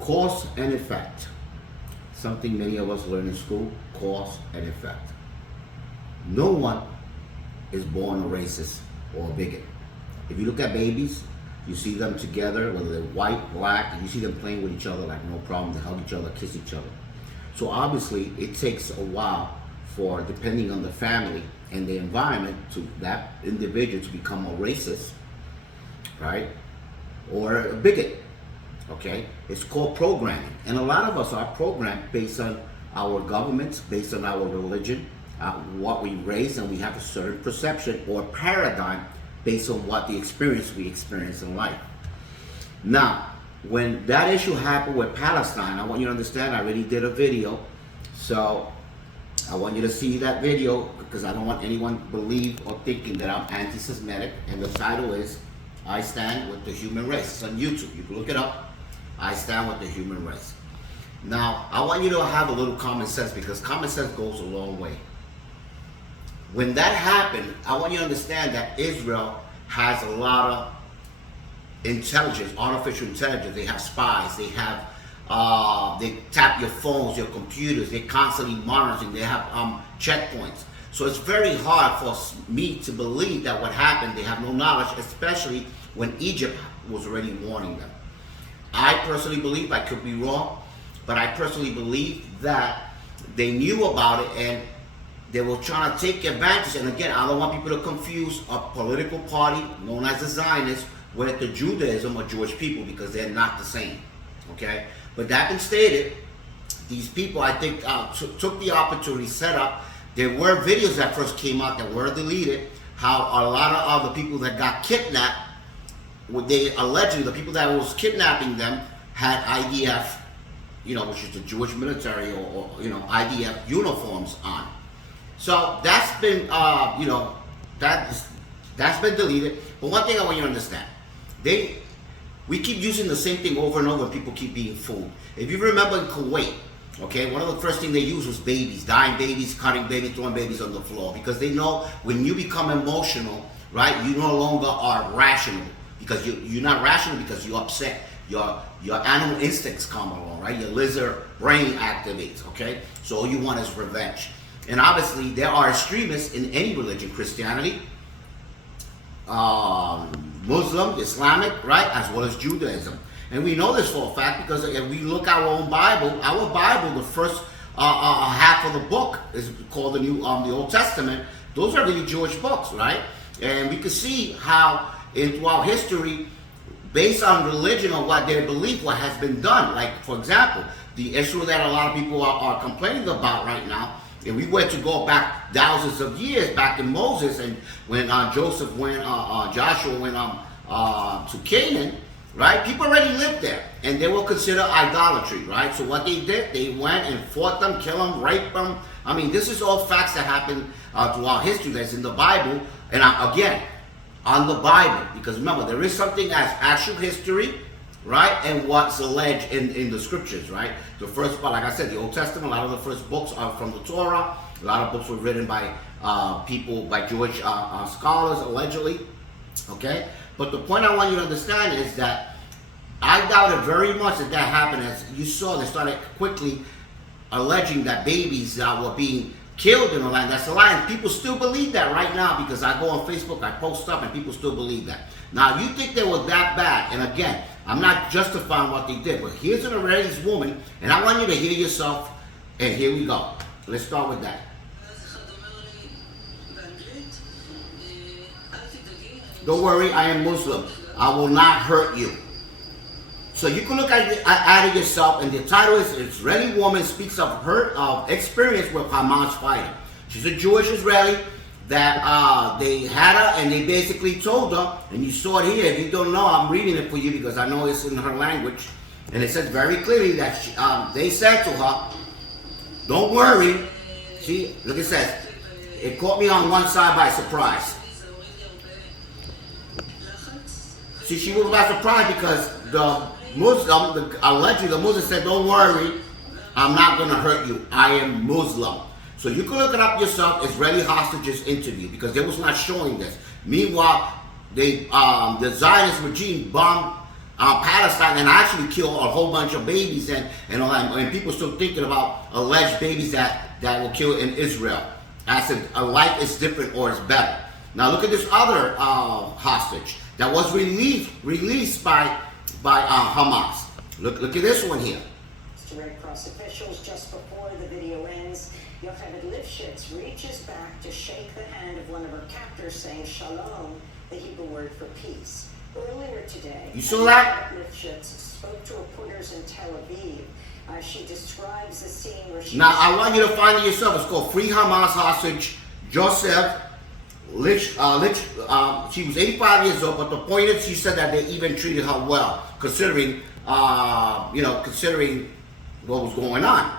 Cause and effect. Something many of us learn in school, cause and effect. No one is born a racist or a bigot. If you look at babies, you see them together, whether they're white, black, and you see them playing with each other like no problem. They hug each other, kiss each other. So obviously, it takes a while for, depending on the family and the environment, to that individual to become a racist, right? Or a bigot, okay? It's called programming. And a lot of us are programmed based on our governments, based on our religion, what we raise, and we have a certain perception or paradigm based on what the experience we experience in life. Now, when that issue happened with Palestine, I want you to understand, I already did a video, so I want you to see that video because I don't want anyone believe or thinking that I'm anti-Semitic, and the title is, I Stand with the Human Race. It's on YouTube, you can look it up, I Stand with the Human Race. Now, I want you to have a little common sense because common sense goes a long way. When that happened, I want you to understand that Israel has a lot of intelligence, artificial intelligence. They have spies. They have, they tap your phones, your computers. They're constantly monitoring. They have checkpoints. So it's very hard for me to believe that what happened, they have no knowledge, especially when Egypt was already warning them. I personally believe, I could be wrong, but I personally believe that they knew about it and they were trying to take advantage. And again, I don't want people to confuse a political party known as the Zionists with the Judaism or Jewish people, because they're not the same, okay? But that being stated, these people, I think, took the opportunity, set up. There were videos that first came out that were deleted, how a lot of other people that got kidnapped, they allegedly, the people that was kidnapping them had IDF, you know, which is the Jewish military, or you know, IDF uniforms on. So that's been, you know, that's been deleted. But one thing I want you to understand, we keep using the same thing over and over, and people keep being fooled. If you remember in Kuwait, okay, one of the first things they used was babies, dying babies, cutting babies, throwing babies on the floor, because they know when you become emotional, right, you no longer are rational, because you're not rational because you're upset. Your animal instincts come along, right? Your lizard brain activates, okay? So all you want is revenge. And obviously, there are extremists in any religion, Christianity, Muslim, Islamic, right, as well as Judaism. And we know this for a fact because if we look at our own Bible, the first half of the book is called the Old Testament. Those are really Jewish books, right? And we can see how throughout history, based on religion or what their belief, what has been done. Like, for example, the issue that a lot of people are complaining about right now. If we were to go back thousands of years, back in Moses, and when Joshua went to Canaan, right? People already lived there, and they will consider idolatry, right? So what they did, they went and fought them, killed them, raped them. I mean, this is all facts that happened throughout history that's in the Bible, and again, on the Bible, because remember, there is something as actual history, right, and what's alleged in the scriptures, right? The first, like I said, the Old Testament, a lot of the first books are from the Torah. A lot of books were written by people, by Jewish scholars, allegedly, okay? But the point I want you to understand is that I doubted very much that that happened. As you saw, they started quickly alleging that babies were being killed in the land. That's a lie, and people still believe that right now, because I go on Facebook, I post stuff, and people still believe that. Now, you think they were that bad, and again, I'm not justifying what they did, but here's an Israeli woman, and I want you to hear yourself, and here we go. Let's start with that. Don't worry, I am Muslim. I will not hurt you. So you can look at it yourself, and the title is Israeli Woman Speaks of Her Experience with Hamas Fighter. She's a Jewish Israeli that they had her, and they basically told her, and you saw it here. If you don't know, I'm reading it for you because I know it's in her language, and it says very clearly that they said to her, don't worry. See, look, it says, it caught me on one side by surprise. See, she was by surprise because the Muslim, allegedly the Muslim said, don't worry, I'm not going to hurt you. I am Muslim. So you can look it up yourself, Israeli hostages interview, because they was not showing this. Meanwhile, the Zionist regime bombed Palestine and actually kill a whole bunch of babies and all that. And people still thinking about alleged babies that were killed in Israel. I said a life is different or it's better. Now look at this other hostage that was released by Hamas. Look at this one here. To Red Cross officials just before the video ends, Yocheved Lifshitz reaches back to shake the hand of one of her captors, saying shalom, the Hebrew word for peace. Earlier today, you saw that? Lifshitz spoke to reporters in Tel Aviv. She describes the scene where she... Now, I want you to find it yourself. It's called Free Hamas Hostage Joseph she was 85 years old, but the point is she said that they even treated her well, considering, considering what was going on,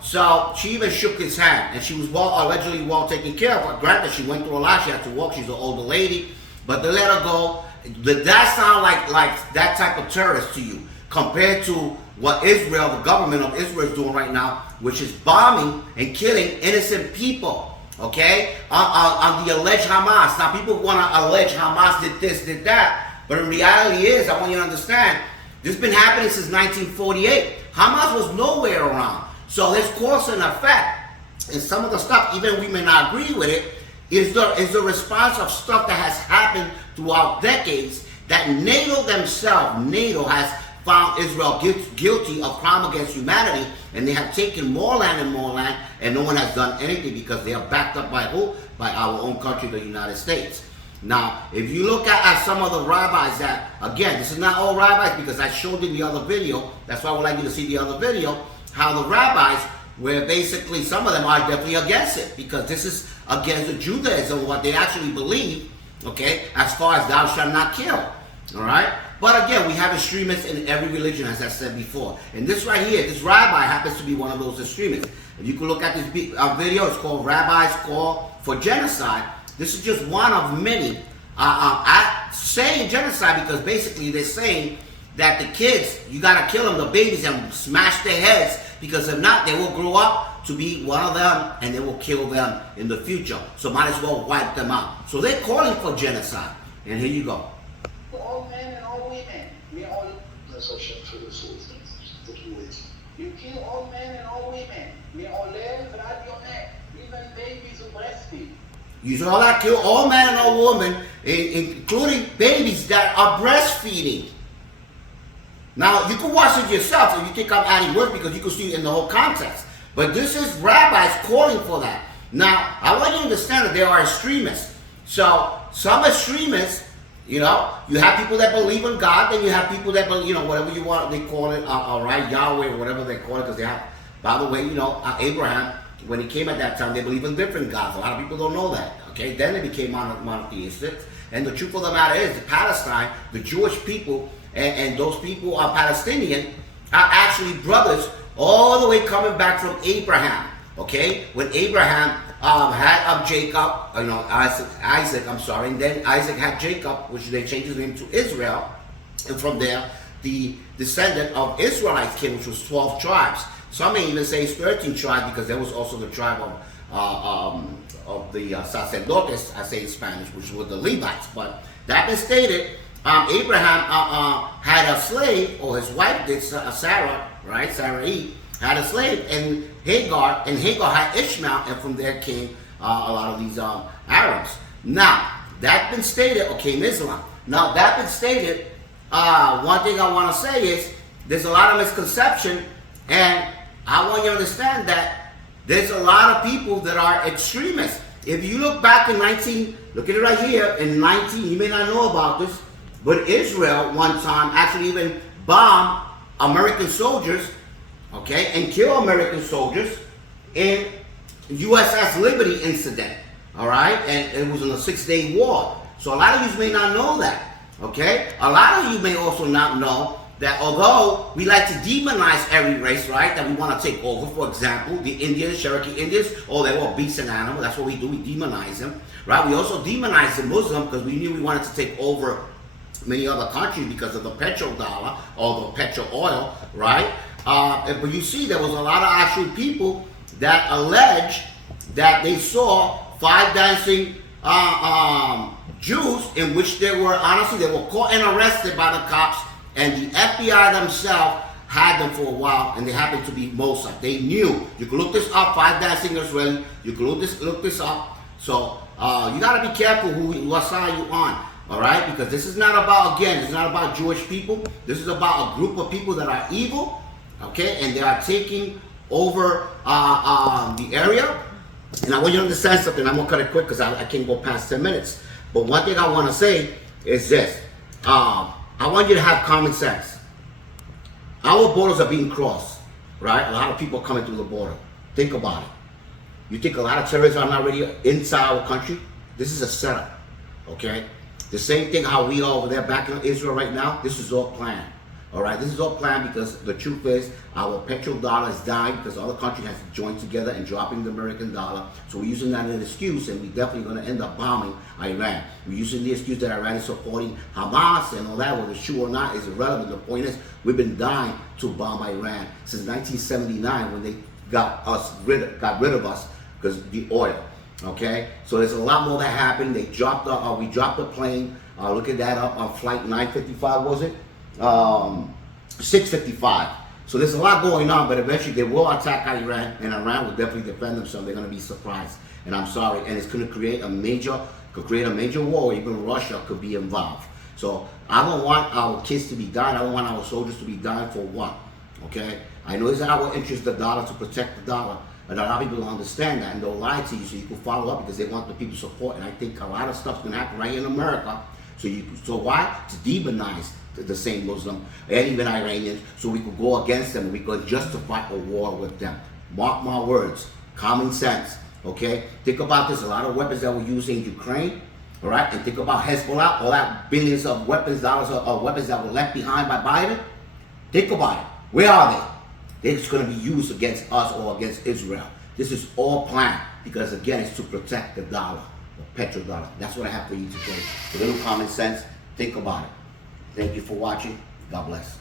So she even shook his hand, and she was allegedly well taken care of. Granted, she went through a lot. She had to walk. She's an older lady, but they let her go. That sound like that type of terrorist to you, compared to what Israel, the government of Israel is doing right now, which is bombing and killing innocent people. Okay, on the alleged Hamas. Now people want to allege Hamas did this, did that, but in reality is, I want you to understand, this has been happening since 1948. Hamas was nowhere around. So there's cause and effect. And some of the stuff, even we may not agree with it, is the response of stuff that has happened throughout decades that NATO has found Israel guilty of crime against humanity, and they have taken more land and more land, and no one has done anything because they are backed up by who? By our own country, the United States. Now, if you look at some of the rabbis that, again, this is not all rabbis because I showed in the other video, that's why I would like you to see the other video, how the rabbis, where basically some of them are definitely against it, because this is against the Judaism, what they actually believe, okay, as far as thou shalt not kill, all right? But again, we have extremists in every religion, as I said before. And this right here, this rabbi happens to be one of those extremists. If you can look at this video, it's called Rabbis Call for Genocide. This is just one of many saying genocide, because basically they're saying that the kids, you got to kill them, the babies, and smash their heads, because if not, they will grow up to be one of them, and they will kill them in the future. So might as well wipe them out. So they're calling for genocide. And here you go. All men and all women, we all... You kill all men and all women, מעולל ועד יונק, even babies who breastfeed. You saw that? Kill all men and all women, including babies that are breastfeeding. Now, you can watch it yourself if you think I'm adding words, because you can see it in the whole context. But this is rabbis calling for that. Now, I want you to understand that there are extremists. So, some extremists, you have people that believe in God, then you have people that believe, whatever you want, they call it, all right, Yahweh, or whatever they call it, because they have, by the way, Abraham, when he came at that time, they believe in different gods. A lot of people don't know that, okay? Then they became monotheistic. And the truth of the matter is, Palestine, the Jewish people, and those people are Palestinian, are actually brothers all the way coming back from Abraham, okay? When Abraham had Jacob, Isaac, and then Isaac had Jacob, which they changed his name to Israel, and from there, the descendant of Israelites came, which was 12 tribes. Some may even say it's 13 tribes, because there was also the tribe of the sacerdotes, I say in Spanish, which were the Levites. But that being stated, Abraham had a slave, or his wife did, Sarah, right? Sarai had a slave, and Hagar had Ishmael, and from there came a lot of these Arabs. Now, that been stated, or came Islam. Now, that been stated, one thing I want to say is, there's a lot of misconception, and I want you to understand that there's a lot of people that are extremists. If you look back in look at it right here, in 19, you may not know about this, but Israel one time actually even bombed American soldiers, okay, and killed American soldiers in USS Liberty incident, all right, and it was in a 6-day war. So a lot of you may not know that, okay? A lot of you may also not know that although we like to demonize every race, right, that we want to take over, for example, the Indians, Cherokee Indians, they were beasts and animals, that's what we do, we demonize them, right? We also demonize the Muslim because we knew we wanted to take over many other countries because of the petrodollar or the petro oil, right? But you see, there was a lot of actual people that alleged that they saw 5 dancing Jews, in which they were caught and arrested by the cops And the FBI themselves had them for a while, and they happened to be Mossad. They knew. You can look this up, Five Dancing Israeli. You can look this up. So you gotta be careful what side you on. All right, because this is not about, again, it's not about Jewish people. This is about a group of people that are evil, okay, and they are taking over the area. And I want you to understand something. I'm gonna cut it quick because I can't go past 10 minutes. But one thing I want to say is this: I want you to have common sense. Our borders are being crossed, right? A lot of people are coming through the border. Think about it. You think a lot of terrorists are not already inside our country? This is a setup, okay? The same thing how we are over there back in Israel right now, this is all planned. All right, this is all planned because the truth is our petrodollar is dying because other countries have joined together and dropping the American dollar. So we're using that as an excuse, and we're definitely going to end up bombing Iran. We're using the excuse that Iran is supporting Hamas and all that. Whether it's true or not is irrelevant. The point is we've been dying to bomb Iran since 1979 when they got rid of us because of the oil. Okay, so there's a lot more that happened. They dropped we dropped the plane. Look at that up on flight 955, was it? 655. So there's a lot going on, but eventually they will attack Iran, and Iran will definitely defend themselves. They're going to be surprised, and I'm sorry. And it's going to create a major war. Even Russia could be involved. So I don't want our kids to be dying. I don't want our soldiers to be dying for what? Okay, I know it's in our interest, the dollar, to protect the dollar. And a lot of people don't understand that, and they'll lie to you so you can follow up because they want the people support. And I think a lot of stuff's going to happen right here in America. So why? To demonize the same Muslim and even Iranians, so we could go against them and we could justify a war with them. Mark my words. Common sense. Okay? Think about this. A lot of weapons that we're using in Ukraine. All right? And think about Hezbollah. All that billions of dollars of weapons that were left behind by Biden. Think about it. Where are they? They're just going to be used against us or against Israel. This is all planned because, again, it's to protect the dollar, the petrodollar. That's what I have for you today. A little common sense. Think about it. Thank you for watching. God bless.